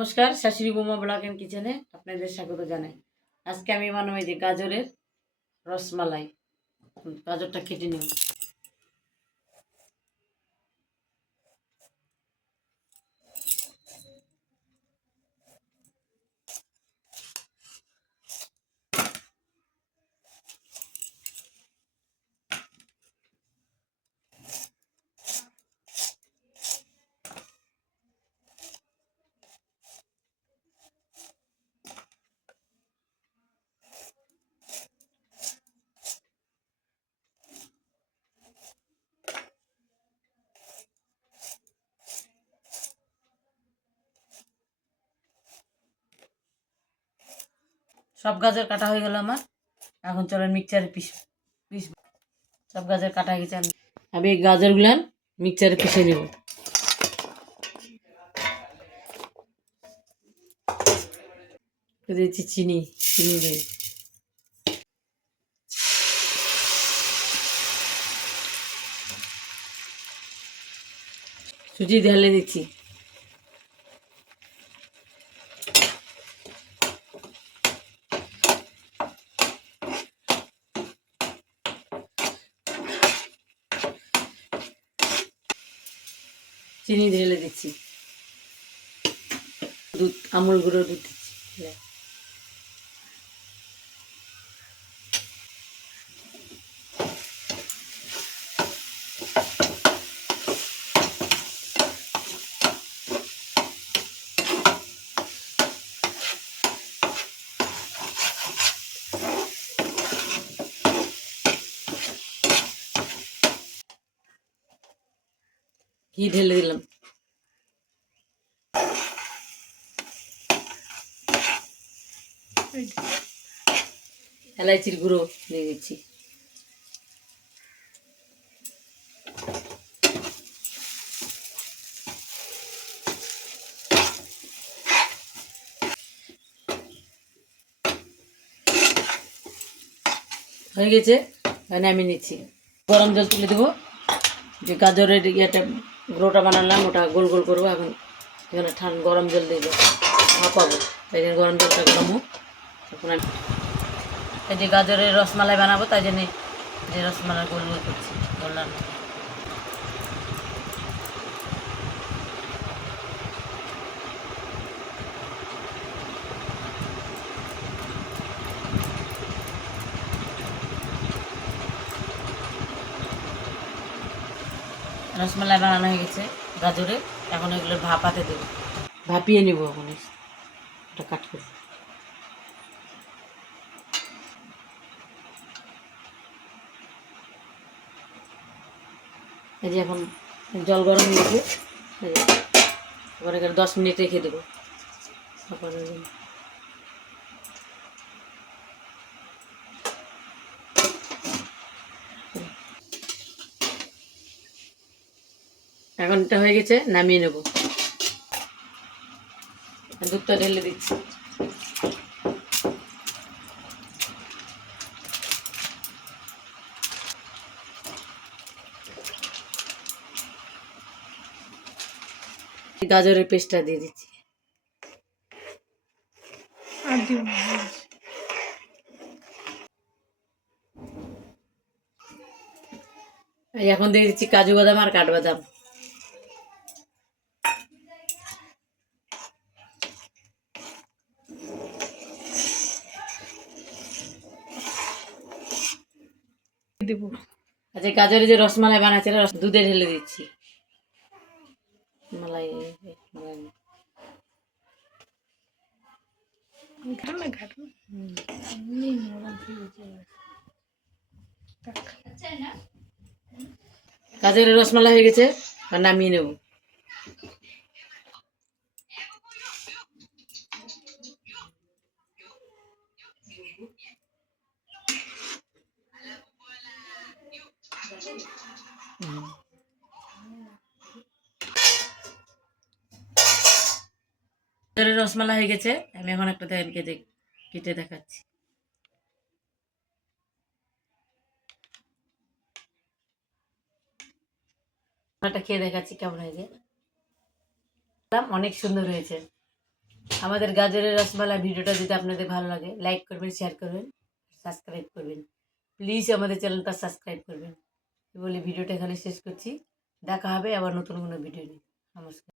নমস্কার, শাশুড়ি বৌমা ব্লগ এন্ড কিচেনে আপনাদের স্বাগত জানাই। আজকে আমি বানাবো এই যে গাজরের রসমালাই। গাজরটা কেটে নিব। সব গাজর কাটা হয়ে গেল আমার। এখন চলেন মিক্সচারে পিস। সব গাজর কাটা হয়ে গেছে। আমি এই গাজরগুলান মিক্সচারে পিষে নেব। দিয়েছি চিনি দিয়ে সুজি ঢেলে দিচ্ছি। চিনি ঢেলে দিচ্ছি। দুধ, আমুল গুঁড়ো দুধ দিচ্ছি। ঘি ঢেলে দিলাম। এলাইচির গুঁড়ো দিয়ে দিচ্ছি। হয়ে গেছে, নামিয়ে নিচ্ছি। গরম জল তুলে দেবো। যে গাজরের ইয়েটা গুঁড়োটা বানালাম ওটা গোল গোল করবো। এখন এখানে গরম জল দিয়ে দেবো, ভাপাবো। তাই জন্য গরম জলটা গরম হোক। এখন আমি এই যে গাজরের রসমালাই বানাবো, তাই জন্যে যে রসমালাই গোল গোল করছি। বললাম রসমালাই বানানো হয়ে গেছে গাজরে। এখন এগুলো ভাপাতে দেবো, ভাপিয়ে নিব। এখন এটা কাট করে এই যে এখন জল গরম হয়ে গেছে। এবার এখানে 10 মিনিট রেখে দেবো। এখন এটা হয়ে গেছে, নামিয়ে নেব। দুধটা ঢেলে দিচ্ছি। গাজরের পেস্টটা দিয়ে দিচ্ছি। এখন দিয়ে দিচ্ছি কাজু বাদাম আর কাঠবাদাম। আচ্ছা, গাজরের যে রসমালাই বানাচ্ছে দুধে ঢেলে দিচ্ছি। মালাই গাজরের রসমালাই হয়ে গেছে, আর নামিয়ে নেব। রসমালাই হয়ে গেছে। আমি এখন একটা কেটে দেখাচ্ছি। খেয়ে দেখাচ্ছি কেমন হয়েছে। অনেক সুন্দর হয়েছে। আমাদের গাজরের রসমালাই ভিডিওটা যদি আপনাদের ভালো লাগে লাইক করবেন, শেয়ার করবেন, সাবস্ক্রাইব করবেন। প্লিজ আমাদের চ্যানেলটা সাবস্ক্রাইব করবেন। বলে ভিডিওটা এখানে শেষ করছি। দেখা হবে আবার নতুন কোনো ভিডিও নিয়ে। নমস্কার।